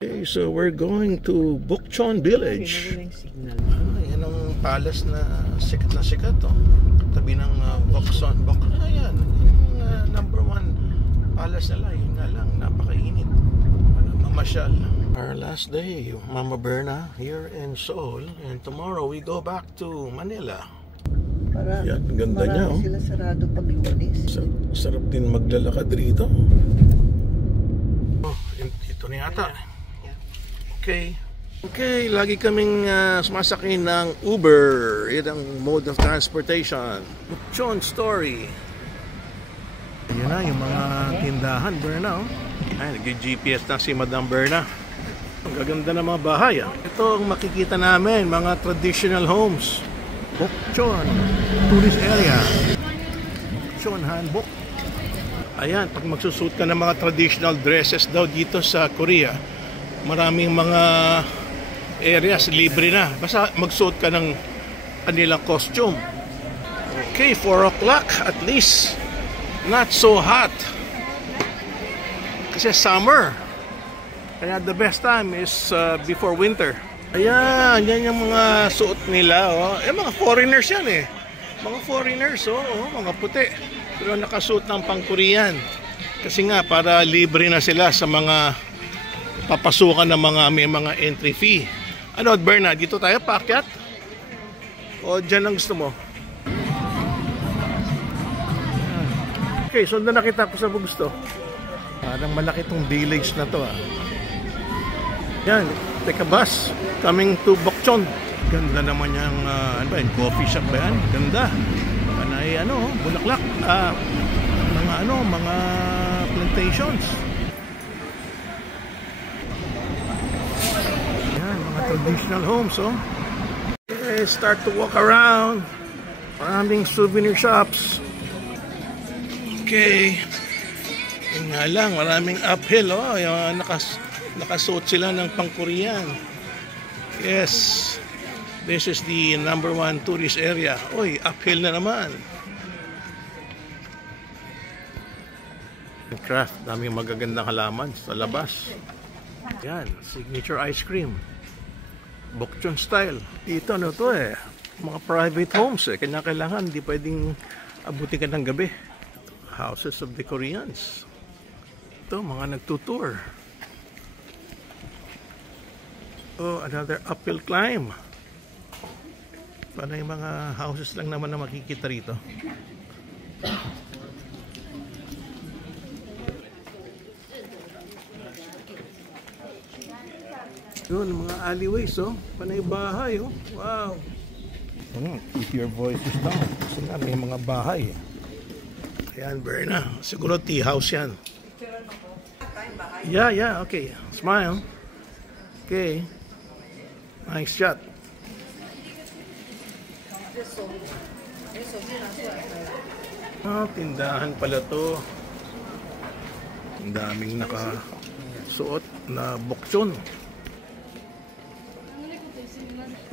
Okay, so we're going to Bukchon Village. Yan ang palace na sikat oh. Tabi ng Bukchon. Ayan, number 1 palace nila. Yun nga lang, napakainit para mamasyal. Our last day, Mama Berna here in Seoul, and tomorrow we go back to Manila. Yan, ganda niya oh. Sila sarado pag Lunes. Sarap din maglalakad rito. Oh, ito na yata. Okay, lagi kaming sumasakay ng Uber. Yan ang mode of transportation. Bukchon story. Yan na yung mga tindahan, Berna. Ay, nag-GPS na si Madam Berna. Ang gaganda ng mga bahay. Ito ang makikita namin, mga traditional homes. Bukchon, tourist area. Bukchon, Hanbok. Ayan, pag magsusuot ka ng mga traditional dresses daw dito sa Korea, maraming mga areas libre na. Basta magsuot ka ng kanilang costume. Okay, 4 o'clock at least. Not so hot. Kasi summer. Kaya the best time is before winter. Ayan, yan yung mga suot nila. Oh. Mga foreigners yan eh. Mga foreigners, mga puti. Pero nakasuot ng pang-Korean. Kasi nga, para libre na sila sa mga papasukan ng may mga entry fee. Ano, Bernard, dito tayo paakyat? O dyan ang gusto mo? Okay, so na nakita ko sa gusto. Parang malaki tong village na to ah. Yan, take a bus coming to Bukchon. Ganda naman yung coffee shop ba yan? Ganda. Panay bulaklak. Mga plantations. Traditional homes, oh. Okay, start to walk around. Maraming souvenir shops. Okay. Yung nga lang, maraming uphill, oh. Yung nakasuot sila ng pang-Korean. Yes. This is the number 1 tourist area. Oy, uphill na naman. Craft, daming magagandang halaman sa labas. Yan, signature ice cream. Bukchon style. Dito mga private homes kanya kailangan, hindi pwedeng abutin ka ng gabi. Houses of the Koreans. Ito, mga nagtutour. Oh, another uphill climb. Paano yung mga houses lang naman na makikita rito. Yun, mga alleyways, oh. Panay bahay, oh. Wow. Keep your voices down. Kasi nga, may mga bahay. Ayan, Berna. Siguro tea house yan. Yeah, okay. Smile. Okay. Nice shot. Tindahan pala to. Ang daming nakasuot na Bukchon.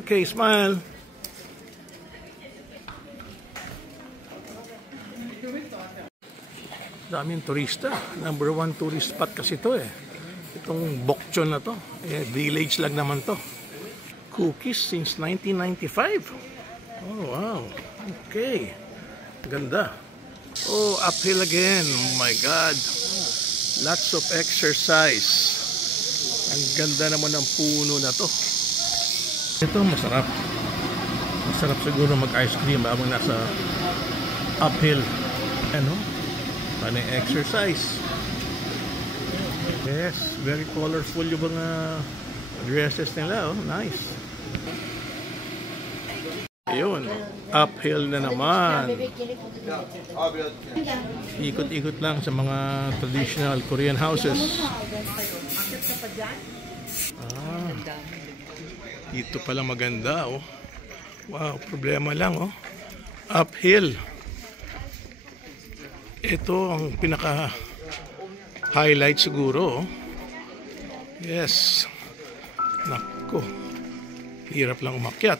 Okay, smile. Daming turista. Number 1 tourist spot kasi to eh. Itong Bukchon na to. Village lang naman to. Cookies since 1995. Oh, wow. Okay. Ganda. Oh, uphill again. Oh my God. Lots of exercise. Ang ganda naman ng puno na to. Ito masarap. Masarap siguro mag-ice cream habang nasa uphill. Paano yung exercise? Yes, very colorful yung mga dresses nila. Oh, nice. Ayun, uphill na naman. Ikot-ikot lang sa mga traditional Korean houses. Dito pala maganda, oh. Wow, problema lang, oh. Uphill. Ito ang pinaka highlight siguro, oh. Yes. Nako. Hirap lang umakyat.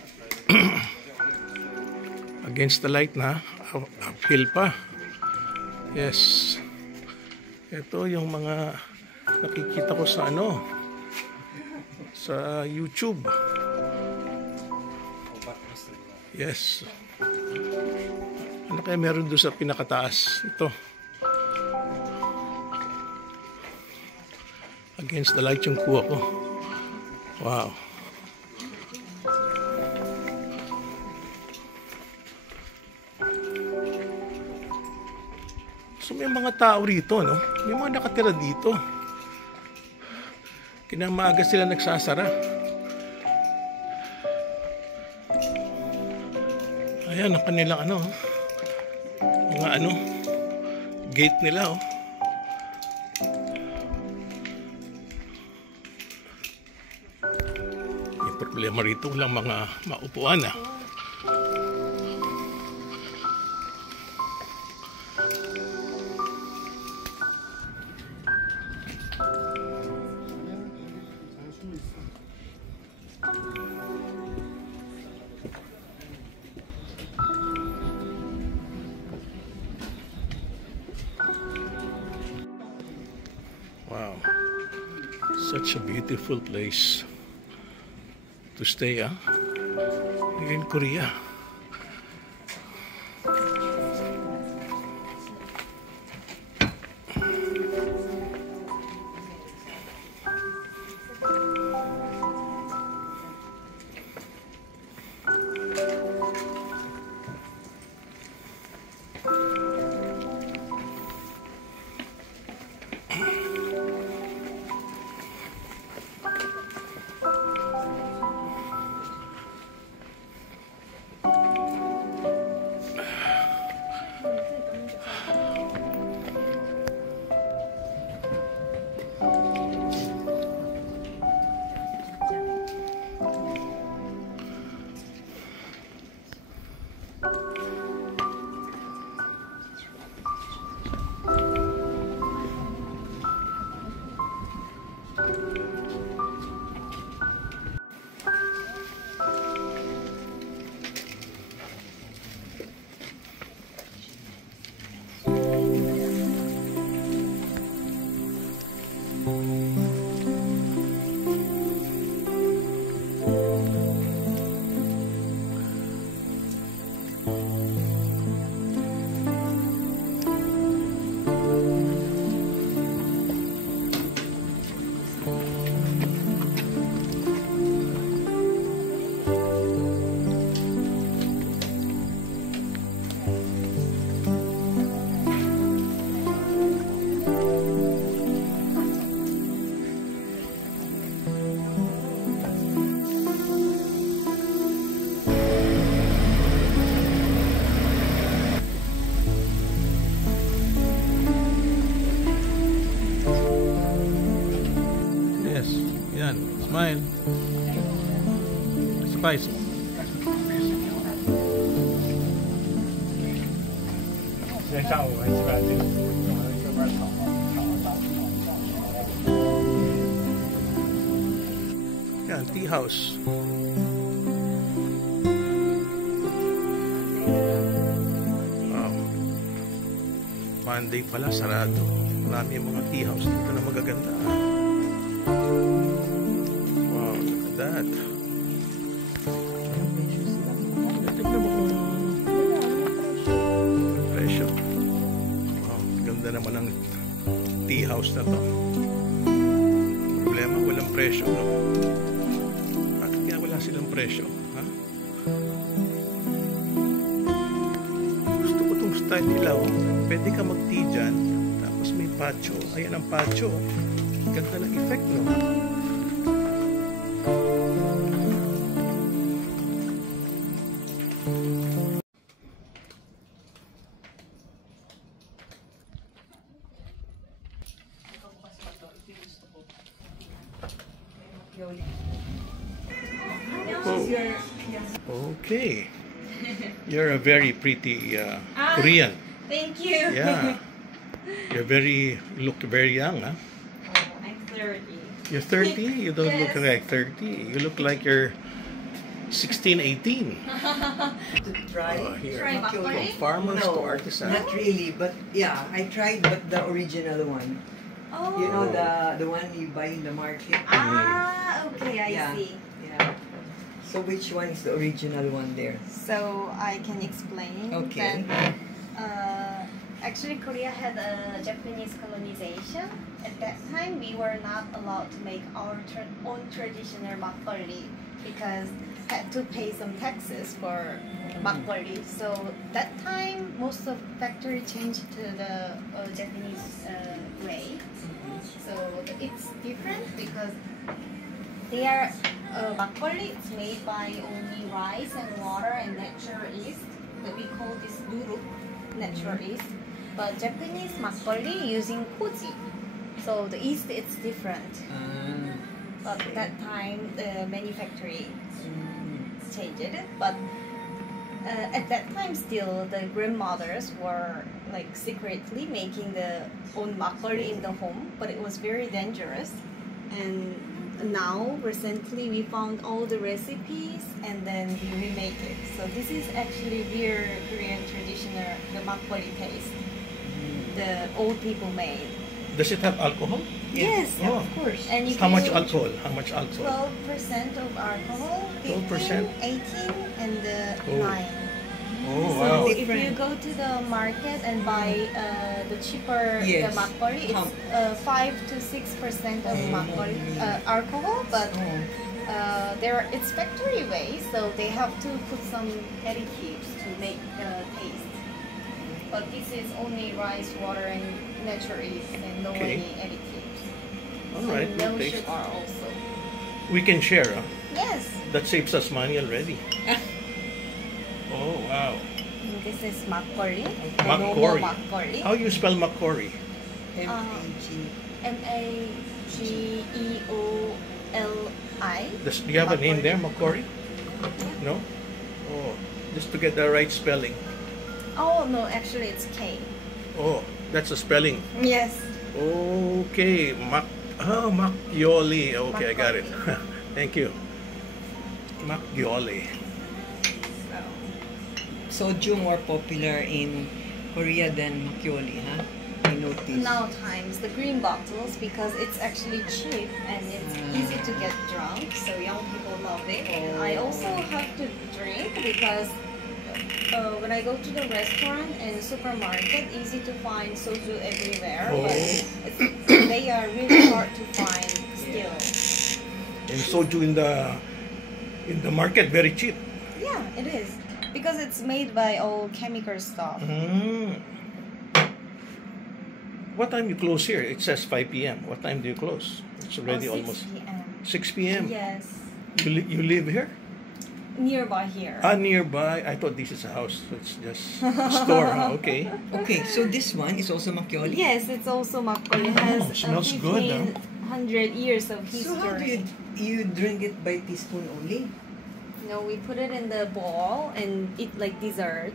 Against the light na, uphill pa. Yes. Ito yung mga nakikita ko sa sa YouTube. Yes. Ano kaya meron doon sa pinakataas? Ito. Against the light yung kuha ko. Wow. So may mga tao rito, no? May mga nakatira dito. Kinamaaga sila nagsasara. Ayan ang kanilang mga gate nila, oh. May problema rito, walang mga maupuan, ah. Wow, such a beautiful place to stay, ah, in Korea. Smile. Spice. Yan, tea house. Wow. Monday pala, sarado. Marami yung mga tea house dito na magaganda. That. Tignan mo kung presyo. Oh, ganda naman ng tea house na to. Problema, walang presyo, no? Bakit kaya wala silang presyo? Ha? Gusto ko itong style nila, oh. Pwede ka mag-tea dyan, tapos may patio. Ayan ang patio. Ganda ng effect, no? Oh. Okay. You're a very pretty Korean. Thank you. Yeah. You look very young, huh? Oh, I'm 30. You're 30? You don't Yes. look like 30. You look like you're 16, 18. To try. Oh, here. Try From bakuri? farmers to No, artisan. not really, but yeah, I tried, but the original one. Oh. You know, the one you buy in the market. Ah, Okay, I Yeah. see. Yeah. So which one is the original one there? So I can explain Okay. that actually Korea had a Japanese colonization. At that time, we were not allowed to make our own traditional makgeolli because had to pay some taxes for makgeolli. So that time, most of factory changed to the Japanese way. So it's different because they are makgeolli. It's made by only rice and water and natural yeast. That we call this nuruk, natural yeast. But Japanese makgeolli using koji. So the yeast it's different. But that time the manufacturing changed it. But at that time still the grandmothers were like secretly making the own makgeolli in the home. But it was very dangerous. And now recently we found all the recipes and then we remake it. So this is actually real Korean traditional the makgeolli taste. The old people made. Does it have alcohol? Yes, Oh. Of course. and you How much can alcohol? How much alcohol? 12% of alcohol, 12%? 15, 18, and Oh. 9. Oh, So wow. if you go to the market and buy the cheaper Yes. the makgeolli, it's 5 to 6% of makgeolli alcohol, but it's factory way, so they have to put some additives to make the taste. But this is only rice, water, and natural yeast, and no Okay. any additives. All right, And we'll no taste. sugar also. We can share. Huh? Yes. That saves us money already. Oh, wow. And this is makgeolli. Makgeolli. Makgeolli. How you spell makgeolli? M-A-G. Maggeoli. Do you have a name there, makgeolli? No? Oh, just to get the right spelling. Oh no, actually it's K. Oh, that's the spelling. Yes. Okay, makgeolli. Okay, I got it. Thank you. Makgeolli. Soju more popular in Korea than makgeolli, huh? I noticed. Now times the green bottles because it's actually cheap and it's easy to get drunk, so young people love it. And I also have to drink because when I go to the restaurant and supermarket, easy to find soju everywhere, Oh. but they are really hard to find still. And soju in the market very cheap. Yeah, it is because it's made by all chemical stuff. Mm. What time you close here? It says 5 p.m. What time do you close? It's already 6 almost p.m. 6 p.m. Yes, You live here? nearby here. Nearby. I thought this is a house. So it's just a store. Huh? Okay. Okay, so this one is also makgeolli? Yes, it's also makgeolli. It has smells good, huh? 1,500 years of history. So how do you drink it by teaspoon only? No, we put it in the bowl and eat like dessert.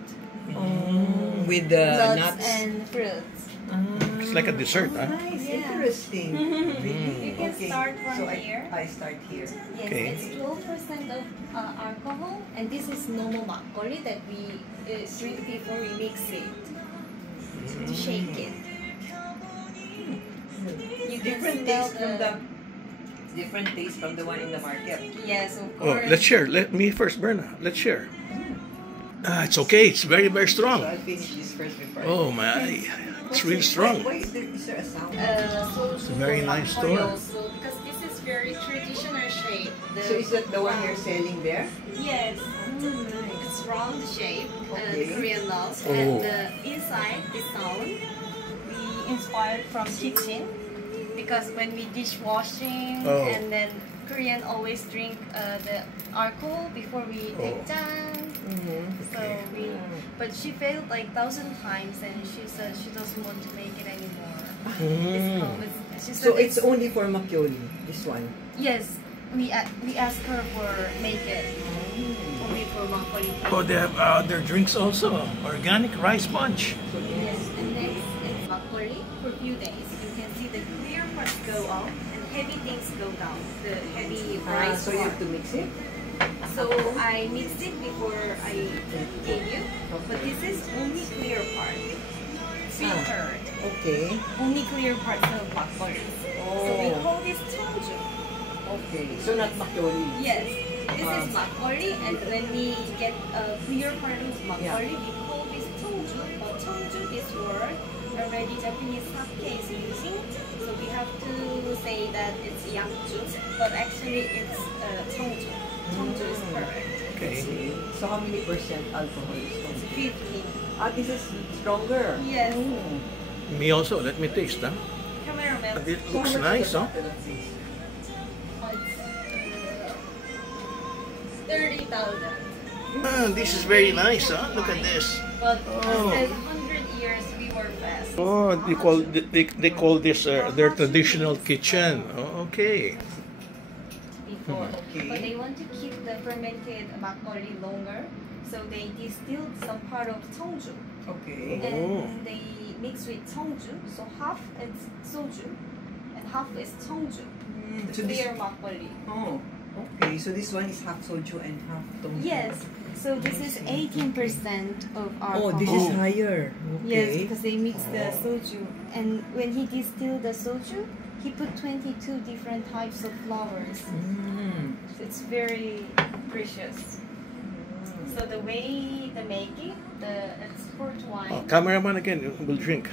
With the Nuts nuts? and fruits. It's like a dessert, huh? Nice, Yeah. interesting. You can Okay, start from so here. I start here. Yes, Okay. it's 12% of alcohol, and this is normal makgeolli that we drink before we mix it to shake it. You can Different smell taste from the different taste from the one in the market. Yes, of Oh, course. let's share. Let me first, Berna. Let's share. It's okay. It's very, very So strong. I'll finish this first before. Oh my, it's really strong. Why is there a sound? So It's a very nice makgeolli store. also, because this is very traditional shape. So is that the one you're selling there? Yes. It's round shape, Okay. Korean loves, Oh. and inside this sound we inspired from kitchen because when we dishwashing Oh. and then Korean always drink the alcohol before we take jang. So but she failed like 1,000 times and she said she doesn't want to make it anymore. She said So it's only for makgeolli, this one. yes. We ask her for make it only for makgeolli. Oh, they have other drinks also. Organic rice punch. Yes, and next it's makgeolli for a few days. You can see the clear parts go up and heavy things go down. The heavy rice So you have part. to mix it? So I mixed it before I gave you, but this is only clear part. Filtered. Okay. Only clear parts of makgeolli. So we Oh. call this cheonju. Okay, so not makgeolli. Yes, this is makgeolli, and when we get a clear part of makgeolli, we call this cheongju. But cheongju, this word, already Japanese sake is using, so we have to say that it's yakju, but actually it's cheongju. Cheongju is correct. Okay. So how many percent alcohol is from 15. This is stronger. Yes. Me also. Let me taste, huh? Cameraman. It looks nice, huh? 30,000. This is very nice, huh? Look at this. But Oh. as 100 years we were fast. Oh, they call this their traditional kitchen. Oh, okay. Before. Okay. But they want to keep the fermented makgeolli longer, so they distilled some part of cheongju. Okay. Oh. And they mix with cheongju, so half is soju and half is cheongju. It's So this, clear makgeolli. oh, okay. So this one is half soju and half tongju. Yes. So this is 18% of alcohol. Oh, this is higher. Okay. Yes, because they mix the soju. And when he distilled the soju, he put 22 different types of flowers. So it's very precious. So the way the making, the export wine. Oh, cameraman again will drink.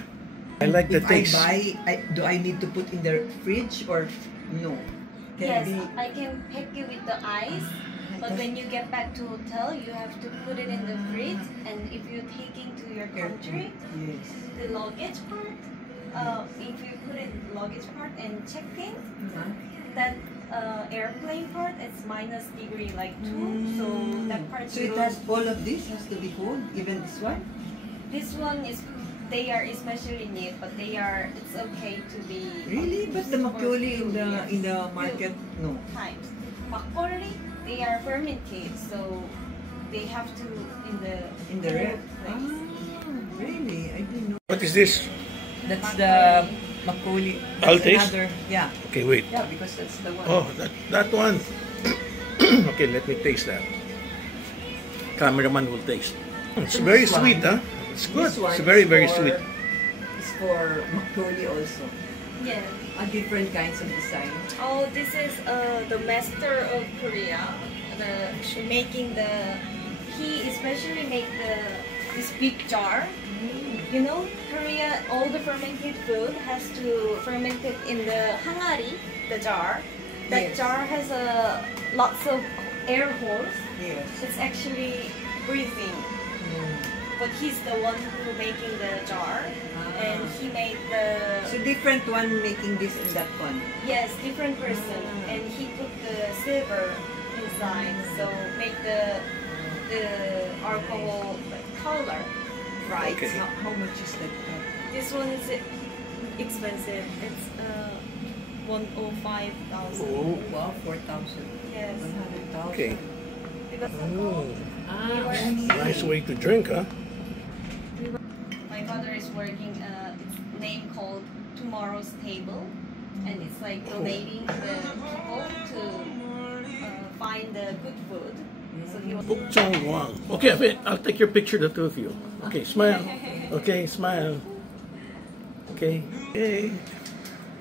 I like the If taste. I buy, do I need to put in the fridge or no? Yes, I can pack it with the ice. But when you get back to hotel, you have to put it in the fridge. And if you're taking to your country, Yes. the luggage part, if you put in luggage part and check in, that airplane part is minus degree like 2, so that part So it has all of this has to be cold, even this one. this one is, they are especially neat, but they are, it's okay to be Really, but the makgeolli in the Yes. market, no. times. Makgeolli, they are fermented, so they have to In the red. place. Really, I didn't know. What is this? That's the makgeolli. I'll That's taste? another, yeah, Okay, wait. yeah, because that's the one. Oh, that one. Okay, let me taste that. Cameraman will taste. It's very This one. sweet, huh? It's good. This one It's very, is very for- sweet. It's for makgeolli also. Yes. Different kinds of design. Oh, this is the master of Korea. Making the, he especially make this big jar. You know, Korea, all the fermented food has to ferment it in the hangari, the jar. That Yes. jar has lots of air holes. Yes. It's actually breathing. But he's the one who making the jar, and he made So the, different one making this and that one. yes, different person, and he put the silver inside, so make the alcohol color bright. Okay. How much is that? This one is expensive. It's 105,000. Oh, Wow, 4,000. Yes. 100,000. okay. Because Oh, Ah, nice way to drink, huh? my father is working it's name called Tomorrow's Table, and it's like donating the people to find the good food. So he was Bok Chong Wang. Okay, wait, I'll take your picture, the two of you. Okay, smile. Okay, smile. Okay. Okay.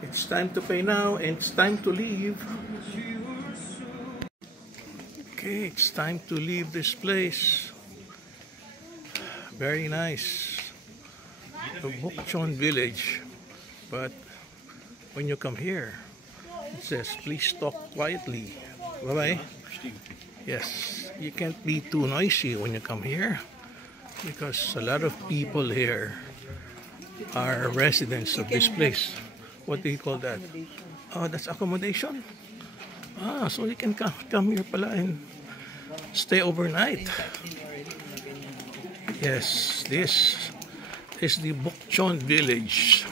It's time to pay now, and it's time to leave. Okay, it's time to leave this place. Very nice. The Bukchon village. But when you come here, it says, please talk quietly. Bye-bye. Yes, you can't be too noisy when you come here because a lot of people here are residents of this place. What do you call that? Oh, that's accommodation. Ah, so you can come here pala and stay overnight. Yes, this is the Bukchon village.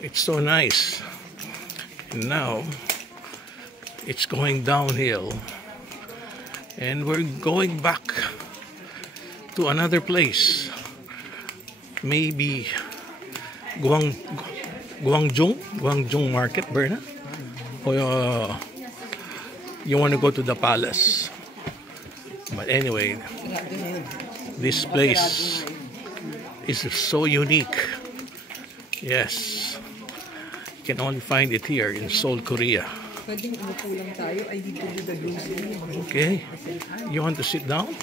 It's so nice. And now it's going downhill. And we're going back to another place. Maybe Gwangjong Market, Berna? Or you want to go to the palace? But anyway, this place is so unique. Yes, you can only find it here in Seoul, Korea. Pwedeng umupo lang tayo. I need to do the grocery. Okay. You want to sit down?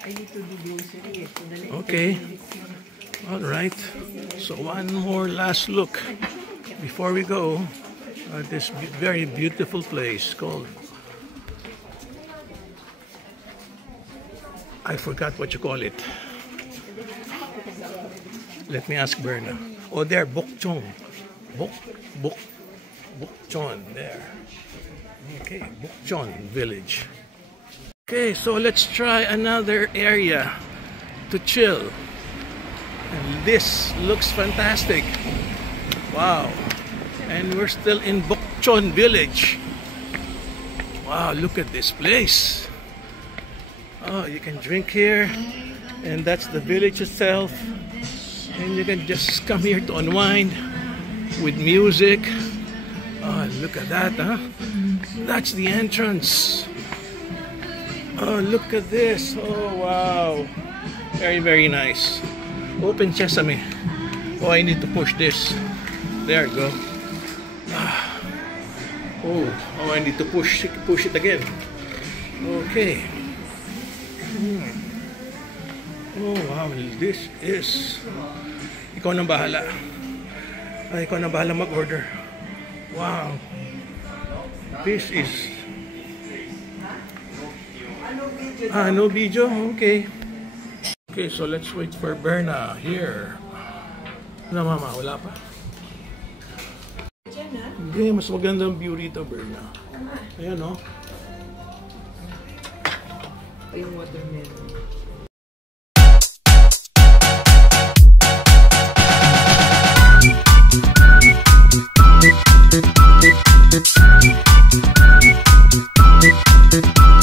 I need to do grocery. Okay. All right. So one more last look before we go at this very beautiful place called, I forgot what you call it. Let me ask Berna. Oh, there, Bokchon. Bokchon, there. Okay, Bokchon village. Okay, so let's try another area to chill. And this looks fantastic. Wow. And we're still in Bokchon village. Wow, look at this place. Oh, you can drink here. And that's the village itself. And you can just come here to unwind with music. Oh, look at that, huh? That's the entrance. Oh, look at this. Oh, wow. Very, very nice. Open sesame. Oh, I need to push this. There you go. Oh, I need to push it again. Okay. Oh, wow. This is... Ikaw nang bahala. Ikaw nang bahala mag-order. Wow. This is... no video? Okay. Okay, so let's wait for Berna here. Ano, mama? Wala pa? Hindi, mas maganda ang view rito, Berna. Ayan, no? Ito yung watermelon. Thank you.